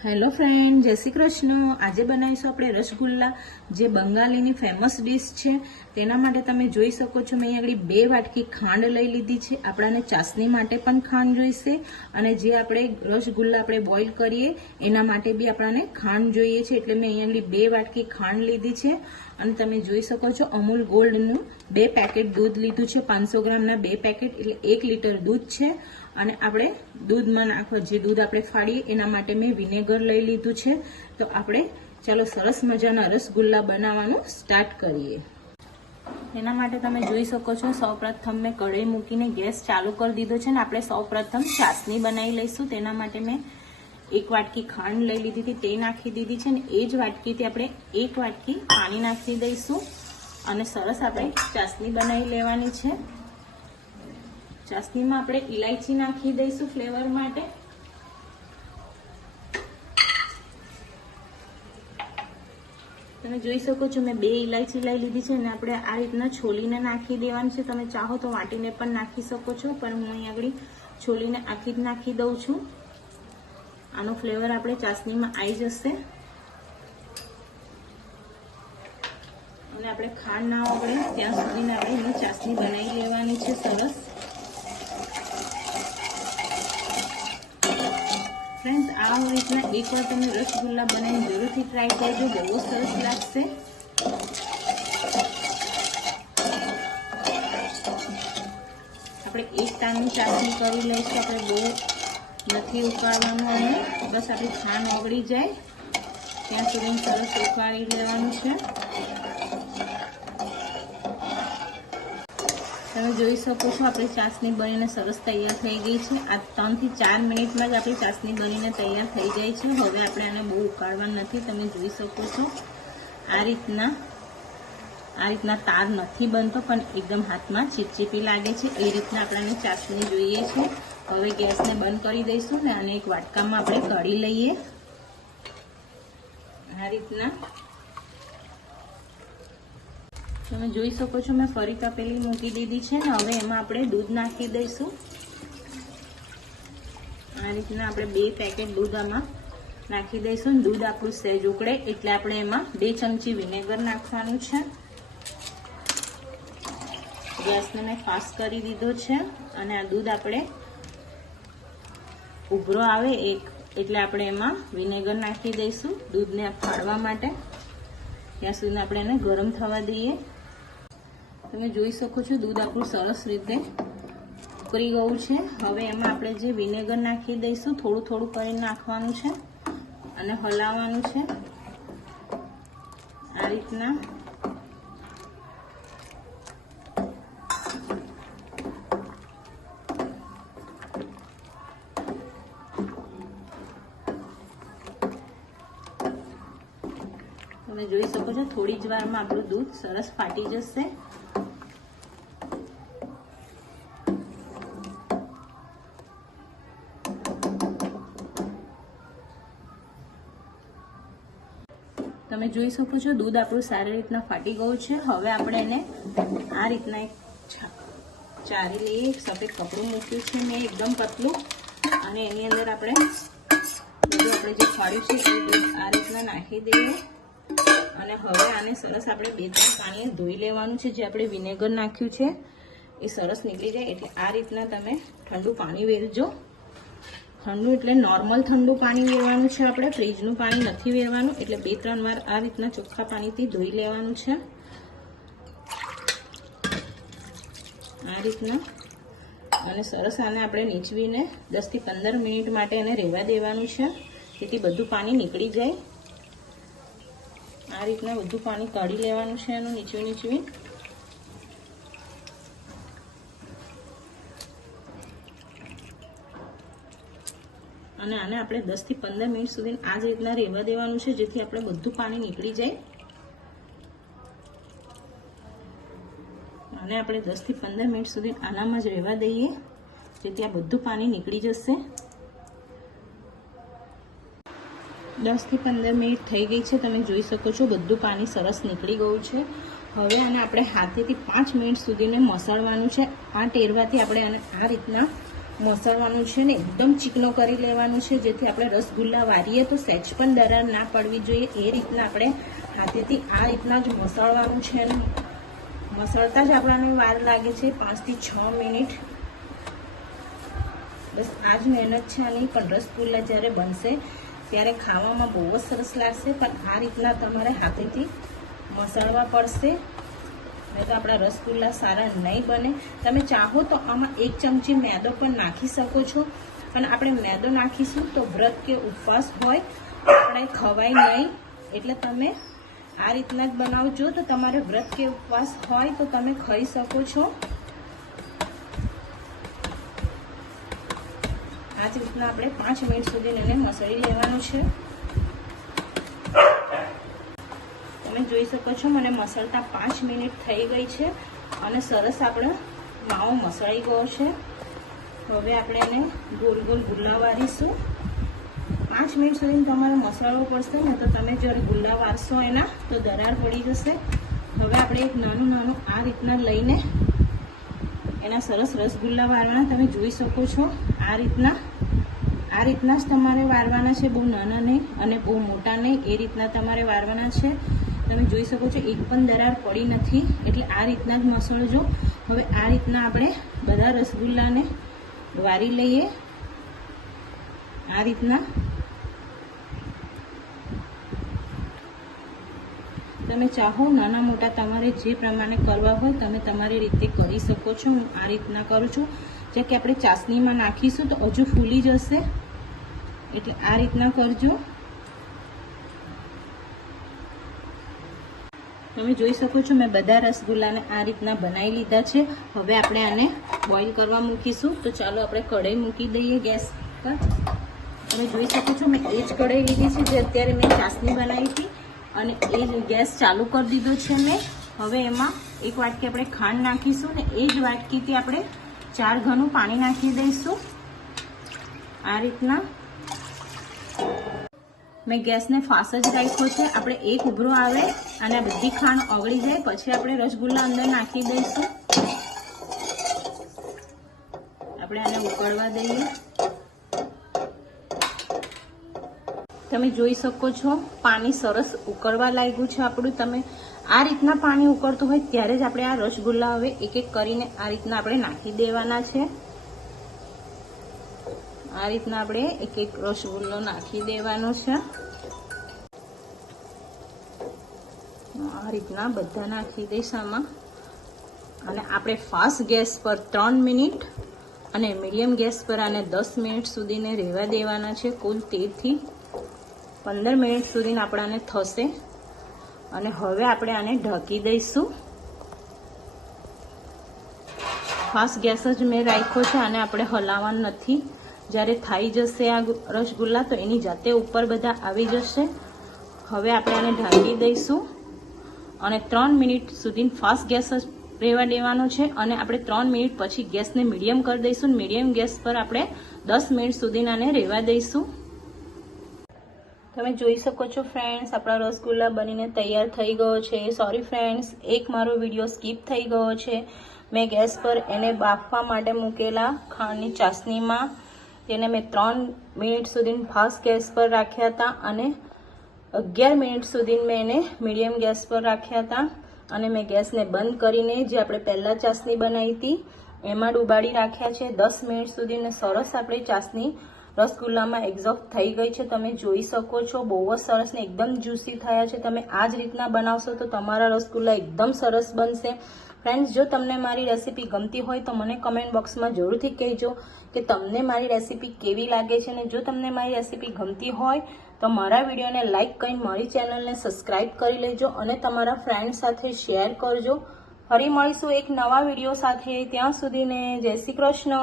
Hello friend, જય શ્રી કૃષ્ણ। આજે બનાવીશું આપણે રસગુલ્લા, જે બંગાળીની ફેમસ ડિશ છે। તેના માટે તમે જોઈ શકો છો મેં અહીં આગળ 2 વાટકી ખાંડ લઈ લીધી છે। આપણાને ચાસણી માટે પણ ખાંડ જોઈશે અને જે આપણે રસગુલ્લા આપણે બોઇલ કરીએ એના માટે બી આપણને ખાંડ જોઈએ છે, એટલે મેં અહીં આગળ 2 વાટકી ખાંડ લીધી છે। અને તમે જોઈ શકો છો અમૂલ ગોલ્ડનું 2 પેકેટ દૂધ લીધું છે, 500 ગ્રામના 2 પેકેટ એટલે 1 લીટર દૂધ છે। અને આપણે દૂધમાં નાખવા જે દૂધ આપણે ફાડીએ એના માટે મેં વિનેગર લઈ લીધું છે। તો આપણે ચાલો સરસ મજાના રસગુલ્લા બનાવવાનું સ્ટાર્ટ કરીએ। એના માટે તમે જોઈ શકો છો સૌપ્રથમ મેં કઢાઈ મૂકીને ગેસ ચાલુ કરી દીધો છે ને આપણે સૌપ્રથમ ચાસણી બનાવી લઈશું। તેના માટે મેં 1 વાટકી ખાંડ લઈ લીધી હતી, તે નાખી દીધી છે ને એ જ વાટકીથી આપણે 1 વાટકી પાણી નાખી દઈશું અને સરસ આપણે ચાસણી બનાવી લેવાની છે। ચાસણીમાં આપણે ઇલાયચી નાખી દઈશું ફ્લેવર માટે। તમે જોઈ શકો છો મેં 2 ઇલાયચી લઈ લીધી છે અને આપણે આ રીતના છોલીને નાખી દેવાનું છે। તમે ચાહો તો વાટીને પણ નાખી શકો છો, પણ હું અહીં આગળ છોલીને આખી જ નાખી દઉં છું। આનો ફ્લેવર આપણે ચાસણીમાં આવી જશે અને આપણે ખાંડ ના ઓગળે ત્યાં સુધી આપણે એની ચાસણી બનાવી લેવાની છે સરસ। ફ્રેન્ડ્સ, આ રીતના એકવાર તમે રસગુલ્લા બનાવીને જરૂરથી ટ્રાય કરજો, બહુ સરસ લાગશે। આપણે એક ટાણું ચાસણી કરી લઈશું, આપણે બહુ નથી ઉકાળવાનું અને બસ આપણી ખાંડ ઓગળી જાય ત્યાં સુધી સરસ ઉકાળી લેવાનું છે। તમે જોઈ શકો છો આપણી ચાસણી બનીને સરસ તૈયાર થઈ ગઈ છે। આ 3 થી 4 મિનિટમાં જ આપણી ચાસણી બનીને તૈયાર થઈ જાય છે। હવે આપણે આને બહુ ઉકાળવાનું નથી। તમે જોઈ શકો છો આ રીતના તાર નથી બનતો, પણ એકદમ હાથમાં ચીપચીપી લાગે છે, એ રીતના આપણને ચાસણી જોઈએ છે। હવે ગેસને બંધ કરી દઈશું ને અને એક વાટકામાં આપણે કાઢી લઈએ આ રીતના। તમે જોઈ શકો છો મેં ફરી તપેલી મૂકી દીધી છે ને હવે એમાં આપણે દૂધ નાખી દઈશું। આ રીતના આપણે 2 પેકેટ દૂધ આમાં નાખી દઈશું। દૂધ આપણું સહેજ ઉકળે એટલે આપણે એમાં 2 ચમચી વિનેગર નાખવાનું છે। ગેસને મેં ફાસ્ટ કરી દીધો છે અને આ દૂધ આપણે ઉભરો આવે એટલે આપણે એમાં વિનેગર નાખી દઈશું દૂધને ફાડવા માટે। ત્યાં સુધી આપણે એને ગરમ થવા દઈએ। તમે જોઈ શકો છો દૂધ આપણું સરસ રીતે ઉકળી ગયું છે। હવે એમાં આપણે જે વિનેગર નાખી દઈશું, થોડું થોડું કરીને નાખવાનું છે અને હલાવવાનું છે આ રીતના। તમે જોઈ શકો છો થોડી જ વારમાં આપણું દૂધ સરસ ફાટી જશે। તમે જોઈ શકો છો દૂધ આપણું સારી રીતના ફાટી ગયું છે। હવે આપણે એને આ રીતના એક ચારી લઈએ। સફેદ કપડું મૂક્યું છે મેં એકદમ પતલું અને એની અંદર આપણે જે ફાડ્યું છે એ આ રીતના નાખી દઈએ અને હવે આને સરસ આપણે 2-3 પાણીએ ધોઈ લેવાનું છે। જે આપણે વિનેગર નાખ્યું છે એ સરસ નીકળી જાય એટલે આ રીતના તમે ઠંડુ પાણી વેરજો। ઠંડુ એટલે નોર્મલ ઠંડુ પાણી વેરવાનું છે, આપણે ફ્રીજનું પાણી નથી વેરવાનું। એટલે 2-3 વાર આ રીતના ચોખ્ખા પાણીથી ધોઈ લેવાનું છે આ રીતના અને સરસ આને આપણે નીચવીને 10 થી 15 મિનિટ માટે એને રહેવા દેવાનું છે, જેથી બધું પાણી નીકળી જાય। આ રીતના બધું પાણી કાઢી લેવાનું છે એનું નીચવી અને આને આપણે 10 થી 15 મિનિટ સુધી આ જ રીતના રહેવા દેવાનું છે, જેથી આપણે બધું પાણી નીકળી જાય। આને આપણે 10 થી 15 મિનિટ સુધી આનામાં જ રહેવા દઈએ, જેથી આ બધું પાણી નીકળી જશે। 10 થી 15 મિનિટ થઈ ગઈ છે। તમે જોઈ શકો છો બધું પાણી સરસ નીકળી ગયું છે। હવે આને આપણે હાથેથી 5 મિનિટ સુધીને મસળવાનું છે। આ ટેરવાથી આપણે આને આ રીતના મસળવાનું છે ને એકદમ ચીકણો કરી લેવાનું છે, જેથી આપણે રસગુલ્લા વારીએ તો સહેજ પણ દરાર ના પડવી જોઈએ. એ રીતના આપણે હાથેથી આ રીતના જ મસળવાનું છે ને મસળતા જ આપણને વાર લાગે છે 5 થી 6 મિનિટ. બસ આ જ મહેનત છે આની. પણ રસગુલ્લા જ્યારે બનશે ત્યારે ખાવામાં બહુ જ સરસ લાગશે, પણ આ રીતના તમારે હાથેથી મસળવા પડશે, નહીં તો આપણા રસગુલ્લા સારા નહીં બને. તમે ચાહો તો આમાં 1 ચમચી મેદો પણ નાખી શકો છો, પણ આપણે મેદો નાખીશું તો વ્રત કે ઉપવાસ હોય આપણે ખવાય નહીં. એટલે તમે આ રીતના જ બનાવજો, તો તમારે વ્રત કે ઉપવાસ હોય તો તમે ખાઈ શકો છો. આ જ રીતના આપણે 5 મિનિટ સુધી એને મસળી લેવાનું છે. તમે જોઈ શકો છો મને મસળતા 5 મિનિટ થઈ ગઈ છે અને સરસ આપણો માવો મસળી ગયો છે. હવે આપણે એને ગોલ ગોલ ગુલ્લા વારીશું. 5 મિનિટ સુધી તમારે મસળવો પડશે ને, તો તમે જ્યારે ગુલ્લા વારશો એના તો દરાર પડી જશે. હવે આપણે એક નાનું નાનું આ રીતના લઈને એના સરસ રસગુલ્લા વારવાના. તમે જોઈ શકો છો આ રીતના જ તમારે વારવાના છે, બહુ નાના નહીં અને બહુ મોટા નહીં, એ રીતના તમારે વારવાના છે. તમે જોઈ શકો છો એક પણ દરાર પડી નથી, એટલે આ રીતના જ મસળજો. હવે આ રીતના આપણે બધા રસગુલ્લાને વારી લઈએ. આ રીતના તમે ચાહો નાના મોટા તમારે જે પ્રમાણે કરવા હોય તમે તમારી રીતે કરી શકો છો. હું આ રીતના કરું છું, જે કે આપણે ચાસણીમાં નાખીશું તો હજુ ફૂલી જશે, એટલે આ રીતના કરજો. તમે જોઈ શકો છો મેં બધા રસગુલ્લાને આ રીતના બનાવી લીધા છે. હવે આપણે આને બોઇલ કરવા મૂકીશું. તો ચાલો આપણે કઢાઈ મૂકી દઈએ ગેસ પર. તમે જોઈ શકો છો મેં એ જ કઢાઈ લીધી છે જે અત્યારે મેં ચાસણી બનાવી હતી, અને એ જ ગેસ ચાલુ કરી દીધો છે મેં. હવે એમાં 1 વાટકી આપણે ખાંડ નાખીશું ને એ જ વાટકીથી આપણે 4 ઘણું પાણી નાખી દઈશું. આ રીતના મેં ગેસને ફાસ જ રાખ્યો છે. આપણે એક ઉભરો આવે અને આ બધી ખાંડ ઓગળી જાય પછી આપણે રસગુલ્લા અંદર નાખી દઈશું. આપણે આને ઉકળવા દઈએ. તમે જોઈ શકો છો પાણી સરસ ઉકળવા લાગ્યું છે આપણું. તમે આ રીતના પાણી ઉકળતું હોય ત્યારે જ આપણે આ રસગુલ્લા હવે એક એક કરીને આ રીતના આપણે નાખી દેવાના છે. આ રીતના આપણે એક એક રસગુલ્લો નાખી દેવાનો છે. આ રીતના બધા નાખી દઈશ આમાં. અને આપણે ફાસ્ટ ગેસ પર 3 મિનિટ અને મીડિયમ ગેસ પર આને 10 મિનિટ સુધીને રહેવા દેવાના છે. કુલ 13 થી 15 મિનિટ સુધી આપણાને થશે. અને હવે આપણે આને ઢાંકી દઈશું. ફાસ્ટ ગેસ જ મેં રાખ્યો છે, આને આપણે હલાવવાનું નથી. જ્યારે થઈ જશે આ રસગુલ્લા તો એની જાતે ઉપર બધા આવી જશે. હવે આપણે આને ઢાંકી દઈશું અને 3 મિનિટ સુધી ફાસ્ટ ગેસ જ રહેવા દેવાનો છે. અને આપણે 3 મિનિટ પછી ગેસને મીડિયમ કરી દઈશું. મીડિયમ ગેસ પર આપણે 10 મિનિટ સુધી આને રહેવા દઈશું. તમે જોઈ શકો છો ફ્રેન્ડ્સ આપણા રસગુલ્લા બનીને તૈયાર થઈ ગયો છે. સોરી ફ્રેન્ડ્સ, એક મારો વિડીયો સ્કીપ થઈ ગયો છે. મેં ગેસ પર એને બાફવા માટે મૂકેલા ખાંડની ચાસણીમાં તેને મેં 3 મિનિટ સુધી ફાસ્ટ ગેસ પર રાખ્યા હતા અને 11 મિનિટ સુધી મેં એને મીડિયમ ગેસ પર રાખ્યા હતા. અને મેં ગેસને બંધ કરીને જે આપણે પહેલાં ચાસણી બનાવી હતી એમાં ડુબાડી રાખ્યા છે. 10 મિનિટ સુધી સરસ આપણી ચાસણી રસગુલ્લામાં એક્ઝોસ્ટ થઈ ગઈ છે. તમે જોઈ શકો છો બહુ જ સરસ ને એકદમ જ્યુસી થયા છે. તમે આ જ રીતના બનાવશો તો તમારા રસગુલ્લા એકદમ સરસ બનશે. ફ્રેન્ડ્સ, જો તમને મારી રેસીપી ગમતી હોય તો મને કમેન્ટ બોક્સમાં જરૂરથી કહેજો કે તમને મારી રેસીપી કેવી લાગે છે. અને જો તમને મારી રેસીપી ગમતી હોય તો મારા વિડીયોને લાઇક કરીને મારી ચેનલને સબસ્ક્રાઇબ કરી લેજો અને તમારા ફ્રેન્ડ સાથે શેર કરજો. ફરી મળીશું એક નવા વિડીયો સાથે. ત્યાં સુધીને જય શ્રી કૃષ્ણ.